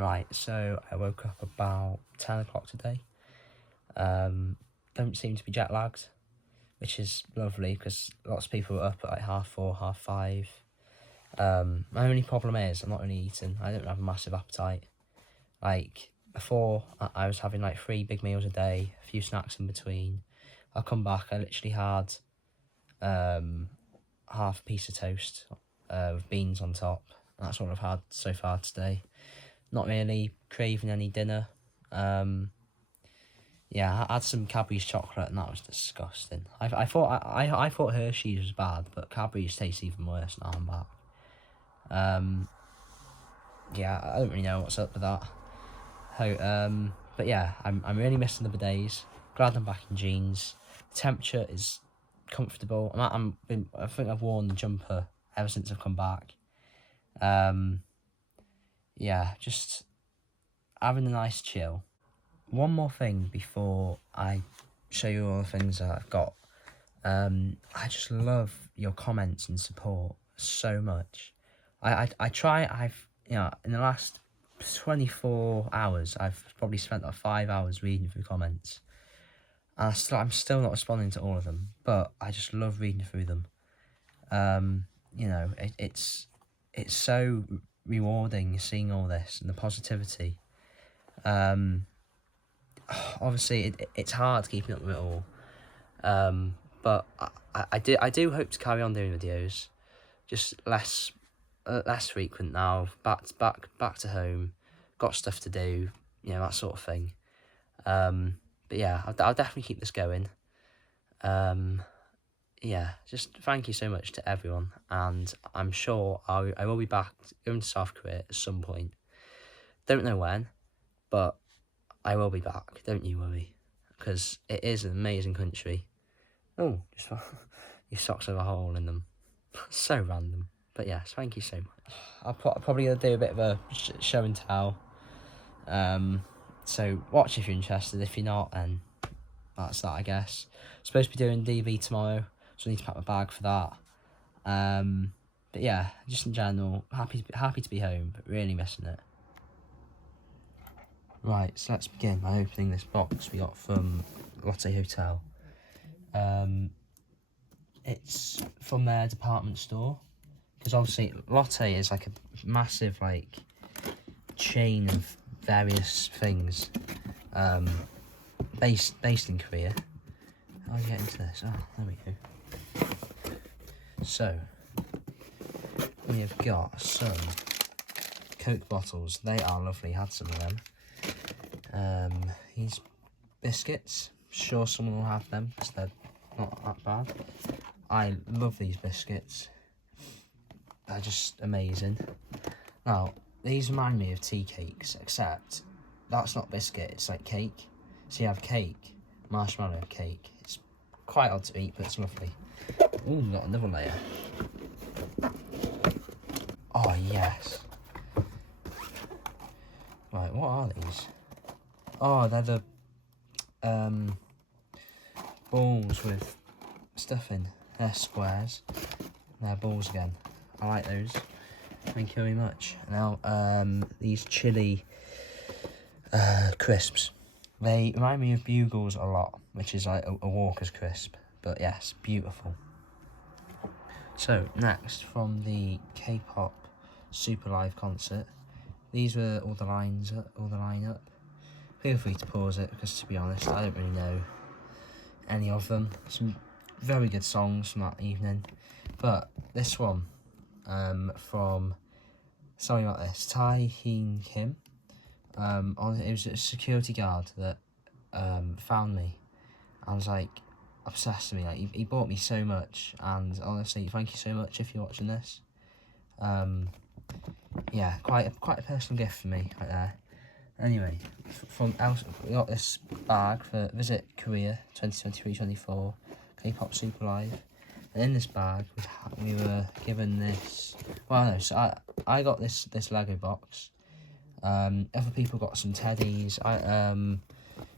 Right, so I woke up about 10 o'clock today. Don't seem to be jet lagged, which is lovely because lots of people are up at like 4:30, 5:30. My only problem is I'm not really eating. I don't have a massive appetite. Like before, I was having like 3 big meals a day, a few snacks in between. I'll come back, I literally had half a piece of toast with beans on top. That's what I've had so far today. Not really craving any dinner. Yeah, I had some Cadbury's chocolate and that was disgusting. I thought Hershey's was bad, but Cadbury's tastes even worse now I'm back. Yeah, I don't really know what's up with that. But yeah, I'm really missing the bidets. Glad I'm back in jeans. The temperature is comfortable. I think I've worn the jumper ever since I've come back. Yeah, just having a nice chill. One more thing before I show you all the things that I've got. I just love your comments and support so much. I've in the last 24 hours I've probably spent like 5 hours reading through comments. And I'm still not responding to all of them, but I just love reading through them. It's so rewarding seeing all this and the positivity. Obviously it's hard keeping up with it all. But I do hope to carry on doing videos, just less frequent now. Back to home, got stuff to do, that sort of thing. But yeah, I'll definitely keep this going. Yeah, just thank you so much to everyone, and I'm sure I will be back going to South Korea at some point. Don't know when, but I will be back. Don't you worry, because it is an amazing country. Oh, just your socks have a hole in them. So random. But yes, thank you so much. I'll probably gonna do a bit of a show and tell. So watch if you're interested. If you're not, then that's that, I guess. Supposed to be doing DV tomorrow, so I need to pack my bag for that. But yeah, just in general, happy to be home, but really missing it. Right, so let's begin by opening this box we got from Lotte Hotel. It's from their department store, because obviously Lotte is like a massive chain of various things, based in Korea. How do you get into this? Oh, there we go. So we have got some Coke bottles. They are lovely. Had some of them. These biscuits. Sure, someone will have them because they're not that bad. I love these biscuits. They're just amazing. Now, these remind me of tea cakes, except that's not biscuit, it's like cake. So you have cake, marshmallow cake. It's quite odd to eat, but it's lovely. Ooh, we've got another layer. Oh, yes. Right, what are these? Oh, they're the balls with stuff in. They're squares. They're balls again. I like those. Thank you very much. Now, these chili crisps. They remind me of Bugles a lot, which is like a Walker's crisp. But yes, beautiful. So, next, from the K-pop Super Live concert. These were all the lineup. Feel free to pause it, because to be honest, I don't really know any of them. Some very good songs from that evening. But this one, from, sorry about this, Tae Heen Kim. It was a security guard that found me. I was like obsessed with me. Like he bought me so much, and honestly, thank you so much if you're watching this. Yeah, quite a personal gift for me right there. Anyway, we got this bag for Visit Korea 2023-24 K-pop Super Live, and in this bag we were given this. Well, no, so I got this Lego box. Other people got some teddies. And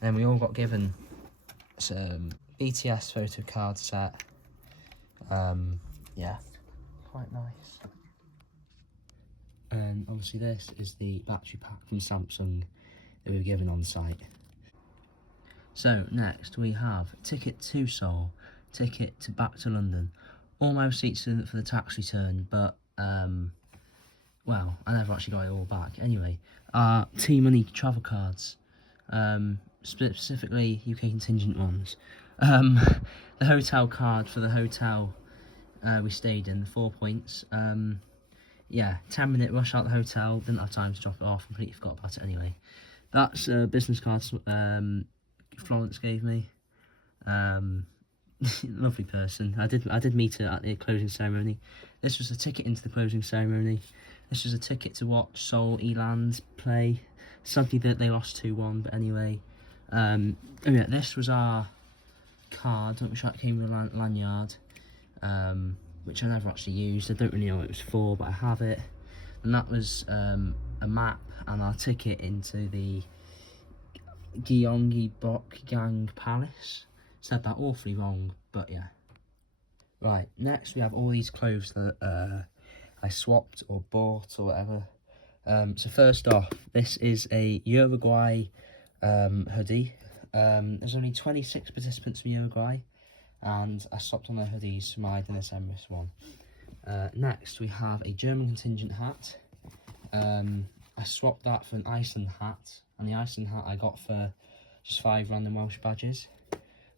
then we all got given some BTS photo card set. Yeah, quite nice. And obviously this is the battery pack from Samsung that we were given on site. So next we have ticket to Seoul, ticket to back to London, all my receipts for the tax return, but well, I never actually got it all back. Anyway, T-Money travel cards, specifically UK contingent ones. The hotel card for the hotel we stayed in, the 4 points. Yeah, 10-minute rush out the hotel, didn't have time to drop it off, completely forgot about it anyway. That's business cards Florence gave me. Lovely person. I did meet her at the closing ceremony. This was a ticket into the closing ceremony. This was a ticket to watch Seoul Eland play. Sadly that they lost 2-1, but anyway. Oh yeah, this was our card, which came with a lanyard, which I never actually used. I don't really know what it was for, but I have it. And that was a map and our ticket into the Gyeongbokgung Palace. Said that awfully wrong, but yeah. Right, next we have all these clothes that I swapped or bought or whatever. So first off, this is a Uruguay hoodie. There's only 26 participants from Uruguay, and I swapped on their hoodies for my Dennis Emrys one. Next we have a German contingent hat. I swapped that for an Iceland hat, and the Iceland hat I got for just 5 random Welsh badges.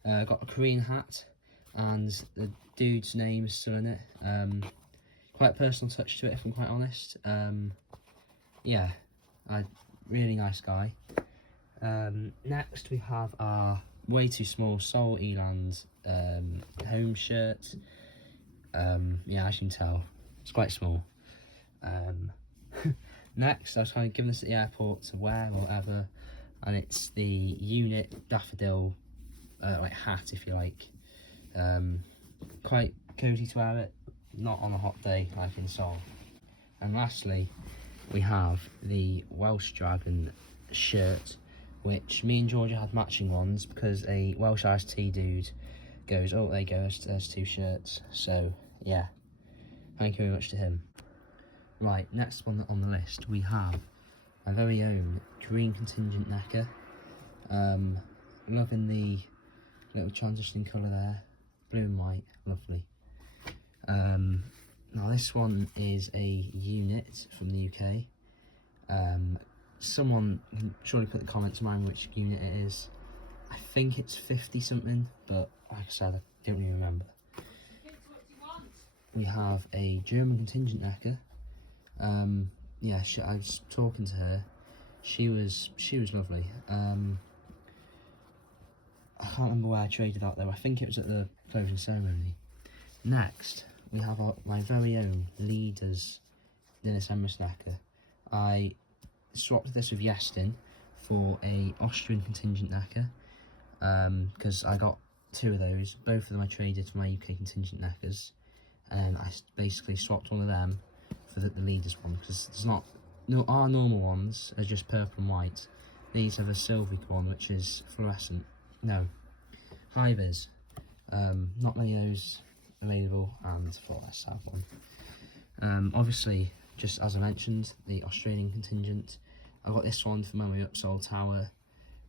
I got a Korean hat, and the dude's name is still in it. Quite a personal touch to it, if I'm quite honest. Yeah, really nice guy. Next we have our way too small Seoul Eland home shirt. Yeah, as you can tell, it's quite small. Next, I was kind of given this at the airport to wear or whatever, and it's the unit daffodil like hat, if you like. Quite cosy to wear it, not on a hot day like in Seoul. And lastly, we have the Welsh Dragon shirt, which me and Georgia had matching ones because a Welsh iced tea dude goes, oh, there you go, there's 2 shirts. So yeah, thank you very much to him. Right, next one on the list we have my very own green contingent necker. Loving the little transitioning colour there, blue and white, lovely. Now this one is a unit from the UK. Someone can surely put in the comments mind which unit it is. I think it's 50 something, but like I said, I don't really remember. We have a German contingent necker. Yeah, I was talking to her. She was lovely. I can't remember where I traded out though. I think it was at the closing ceremony. Next, we have my very own Leaders Dennis Emrys necker. I swapped this with Yestin for a Austrian contingent necker because I got 2 of those. Both of them I traded for my UK contingent neckers, and I basically swapped one of them for the Leaders one because there's not our normal ones are just purple and white. These have a silvery one which is fluorescent. No, high-vis. Not many of those available, and thought let's have one. Obviously, just as I mentioned, the Australian contingent. I got this one from when we were up Seoul Tower.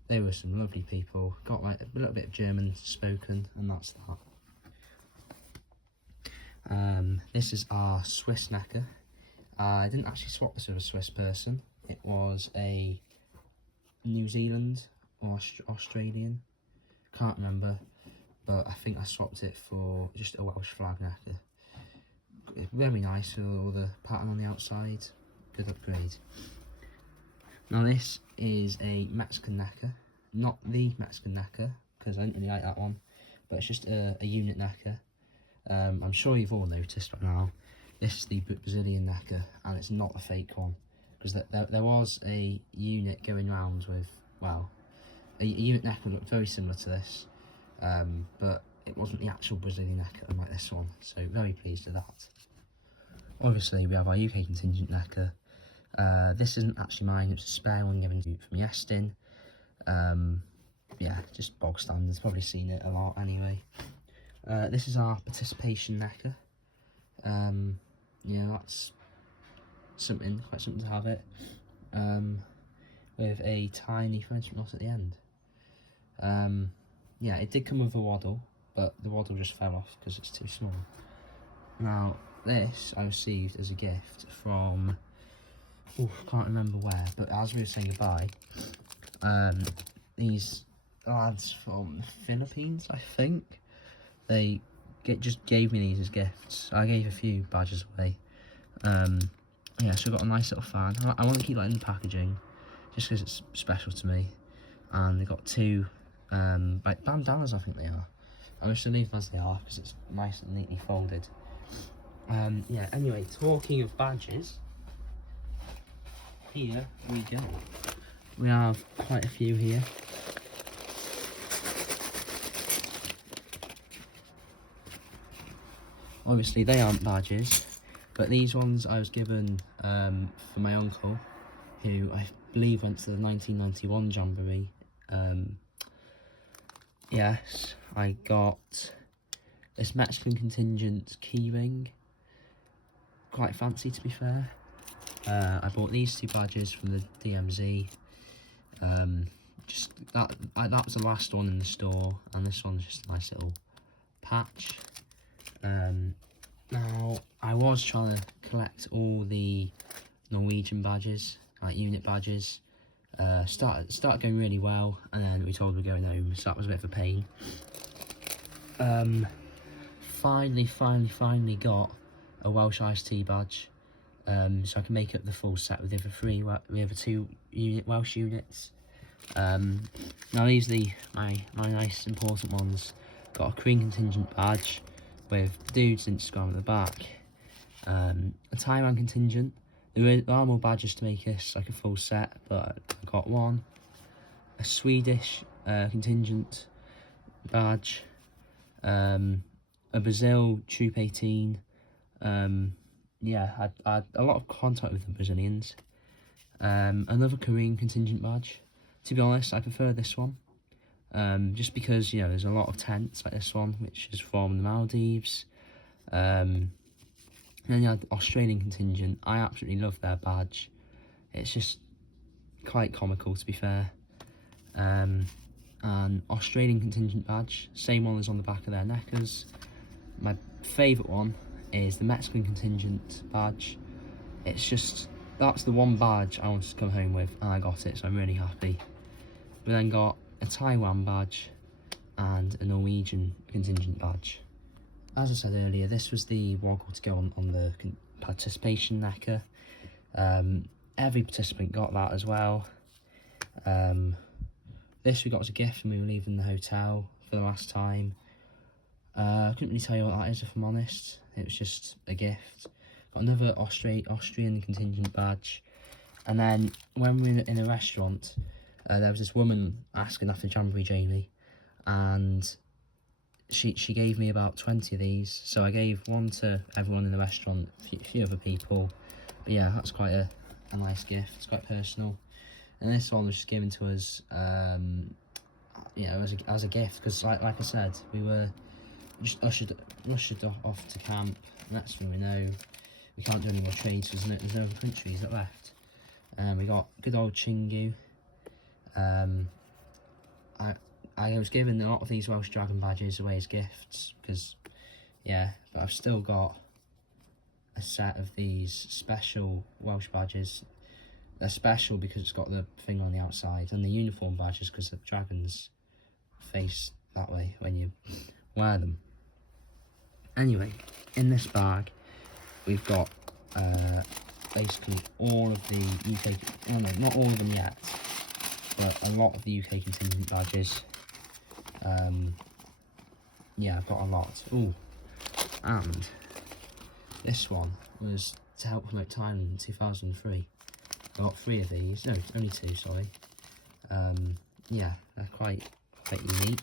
They were some lovely people. Got like a little bit of German spoken, and that's that. This is our Swiss necker. I didn't actually swap this with a Swiss person. It was a New Zealand or Australian. Can't remember, but I think I swapped it for just a Welsh flag necker. Very nice with all the pattern on the outside. Good upgrade. Now this is a Mexican necker. Not the Mexican necker, because I didn't really like that one, but it's just a unit necker. I'm sure you've all noticed by now, this is the Brazilian necker, and it's not a fake one, because there was a unit going around with, well, a unit necker looked very similar to this, but it wasn't the actual Brazilian necker like this one, so very pleased with that. Obviously we have our UK contingent necker. This isn't actually mine, it's a spare one given to from Yestin. Yeah, just bog standards, probably seen it a lot anyway. This is our participation necker. Yeah, that's quite something to have it. With a tiny French knot at the end. Yeah, it did come with a waddle, but the waddle just fell off because it's too small. Now, this I received as a gift from, I can't remember where, but as we were saying goodbye, these lads from the Philippines, I think, they just gave me these as gifts. I gave a few badges away. Yeah, so I got a nice little fan. I want to keep that in the packaging, just because it's special to me. And they got two, like bandanas, I think they are. I'm just going to leave them as they are, because it's nice and neatly folded. Yeah, anyway, talking of badges, here we go. We have quite a few here. Obviously they aren't badges, but these ones I was given for my uncle, who I believe went to the 1991 Jamboree. Yes, I got this Mexican contingent keyring. Quite fancy, to be fair. I bought these two badges from the DMZ. Just that was the last one in the store, and this one's just a nice little patch. Now I was trying to collect all the Norwegian badges, like unit badges. Started going really well, and then we told we were going home, so that was a bit of a pain. Finally got a Welsh iced tea badge, so I can make up the full set with the other two Welsh units. Now these are my nice important ones. Got a Korean contingent badge with the dude's Instagram at the back. A Taiwan contingent. There are more badges to make this like a full set, but I got one. A Swedish contingent badge. A Brazil Troop 18. Yeah, I had a lot of contact with the Brazilians. Another Korean contingent badge. To be honest, I prefer this one. Just because, you know, there's a lot of tents like this one, which is from the Maldives. And then you had the Australian contingent. I absolutely love their badge. It's just quite comical, to be fair. And Australian contingent badge, same one as on the back of their knackers. My favourite one is the Mexican contingent badge. It's just, that's the one badge I wanted to come home with, and I got it, so I'm really happy. We then got a Taiwan badge and a Norwegian contingent badge. As I said earlier, this was the woggle to go on the participation knacker. Every participant got that as well. This we got as a gift when we were leaving the hotel for the last time. I couldn't really tell you what that is, if I'm honest. It was just a gift. Got another Austrian contingent badge. And then when we were in a restaurant, there was this woman asking after Jamboree Jamie, and she gave me about 20 of these. So I gave one to everyone in the restaurant, a few other people. But yeah, that's quite a nice gift. It's quite personal. And this one was just given to us, you know, as a gift, because like I said, we were just ushered off to camp. And that's when we know we can't do any more trades, isn't it? There's no other countries that left. We got good old Chingu. I was given a lot of these Welsh Dragon badges away as gifts, because, yeah, but I've still got a set of these special Welsh badges. They're special because it's got the thing on the outside, and the uniform badges because the dragons face that way when you wear them. Anyway, in this bag, we've got basically all of the UK, well, no, not all of them yet, but a lot of the UK contingent badges. Yeah, I've got a lot. Ooh, and this one was to help promote Thailand in 2003. I got 3 of these. No, only 2, sorry. Yeah, they're quite unique.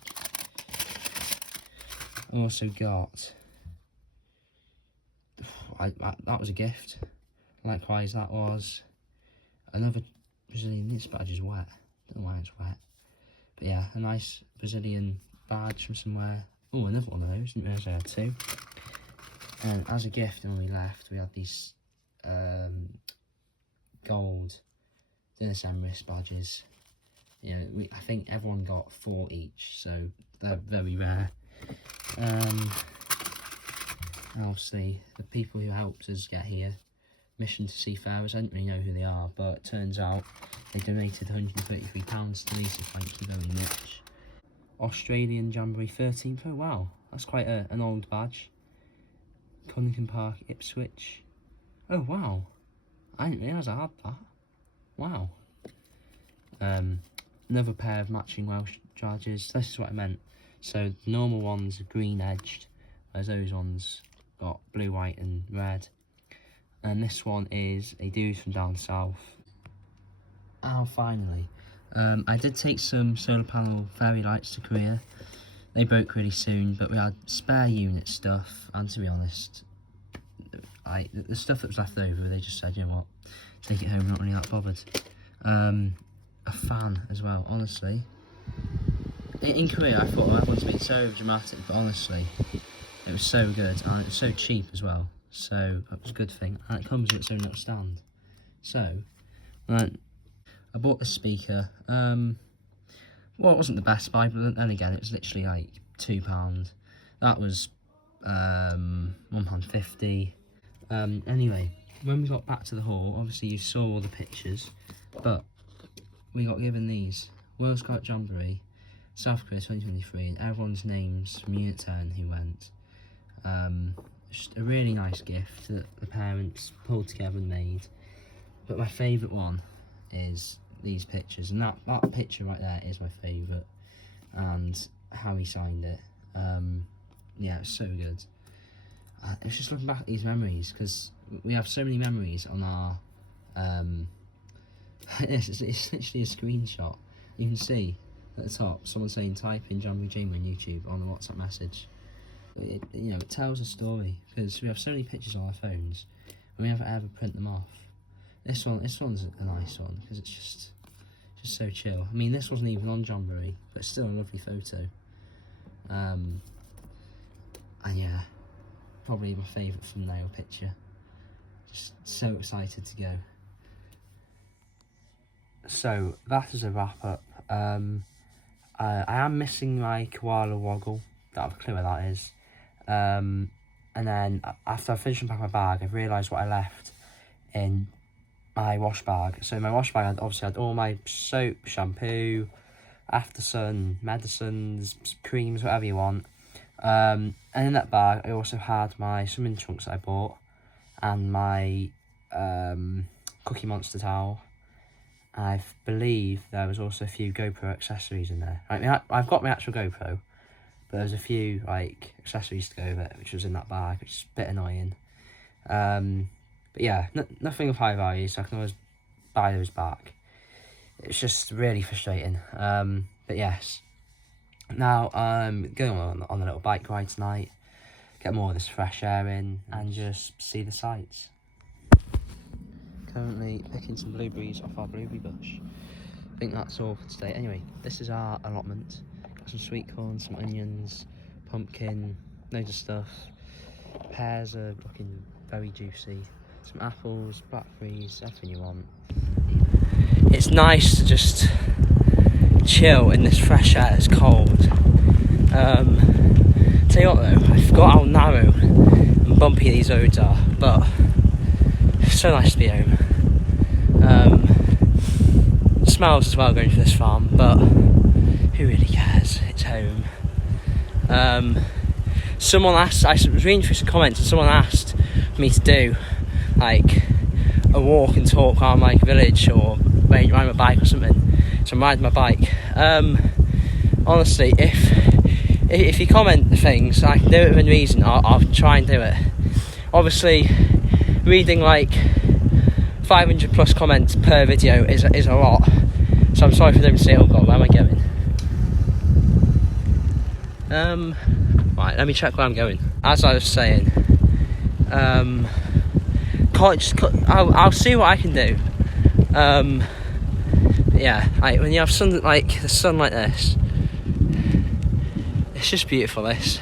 I also got, that was a gift. Likewise, that was another Brazilian. This badge is wet. Don't know why it's wet. But yeah, a nice Brazilian badge from somewhere. Oh, another one of those. Didn't realise I had 2. And as a gift, when we left, we had these gold Dennis Emrys badges. You know, I think everyone got 4 each, so they're very rare. Obviously, the people who helped us get here, Mission to Seafarers, I don't really know who they are, but it turns out they donated £133 to me, so thank you very much. Australian Jamboree 13th, oh wow, that's quite an old badge. Cunnington Park, Ipswich, oh wow, I didn't realise I had that, wow. Another pair of matching Welsh badges, this is what I meant. So the normal ones are green edged, whereas those ones got blue, white and red. And this one is a dude from down south. And finally, I did take some solar panel fairy lights to Korea. They broke really soon, but we had spare unit stuff, and to be honest, the stuff that was left over, they just said, you know what, take it home, not really that bothered. A fan as well, honestly. In Korea, I thought everyone's been so dramatic, but honestly, it was so good, and it was so cheap as well. So that was a good thing, and it comes with its own little stand. So, I bought this speaker. Well, it wasn't the best buy, but then again, it was literally like £2. That was £1.50. Anyway, when we got back to the hall, obviously you saw all the pictures, but we got given these World Scout Jamboree, South Korea 2023, and everyone's names from Unit 10 who went. Just a really nice gift that the parents pulled together and made. But my favourite one is these pictures, and that picture right there is my favourite, and how he signed it. Yeah, it's so good. It's just looking back at these memories, because we have so many memories on our it's literally a screenshot. You can see at the top someone saying type in Jamboree Jamie on YouTube on the WhatsApp message. It tells a story, because we have so many pictures on our phones and we never ever print them off. This one's a nice one, because it's just so chill. I mean, this wasn't even on Jamboree, but it's still a lovely photo. And yeah, probably my favourite thumbnail picture. Just so excited to go. So that is a wrap up. I am missing my koala woggle. Don't have a clue where that is. And then after I finished unpacking my bag, I've realised what I left in my wash bag. So my wash bag obviously had all my soap, shampoo, after sun, medicines, creams, whatever you want. And in that bag I also had my swimming trunks that I bought, and my Cookie Monster towel. I believe there was also a few GoPro accessories in there. I've got my actual GoPro, but there's a few like accessories to go with it, which was in that bag, which is a bit annoying. But yeah, nothing of high value, so I can always buy those back. It's just really frustrating. But yes, now I'm going on a little bike ride tonight, get more of this fresh air in, and just see the sights. Currently picking some blueberries off our blueberry bush. I think that's all for today. Anyway, this is our allotment. Got some sweet corn, some onions, pumpkin, loads of stuff. Pears are looking very juicy. Some apples, blackberries, everything you want. It's nice to just chill in this fresh air. It's cold. Tell you what though, I forgot how narrow and bumpy these roads are, but it's so nice to be home. Smells as well going to this farm, but who really cares? It's home. Someone asked, I was reading through some comments, and someone asked me to do like a walk and talk around my village, or ride my bike or something. So I'm riding my bike. Honestly, if you comment the things, I can do it within reason. I'll try and do it. Obviously, reading like 500 plus comments per video is a lot, so I'm sorry for them to say, oh god, where am I going? Right, let me check where I'm going. As I was saying, I'll see what I can do. Yeah, when you have sun like the sun like this, it's just beautiful. This.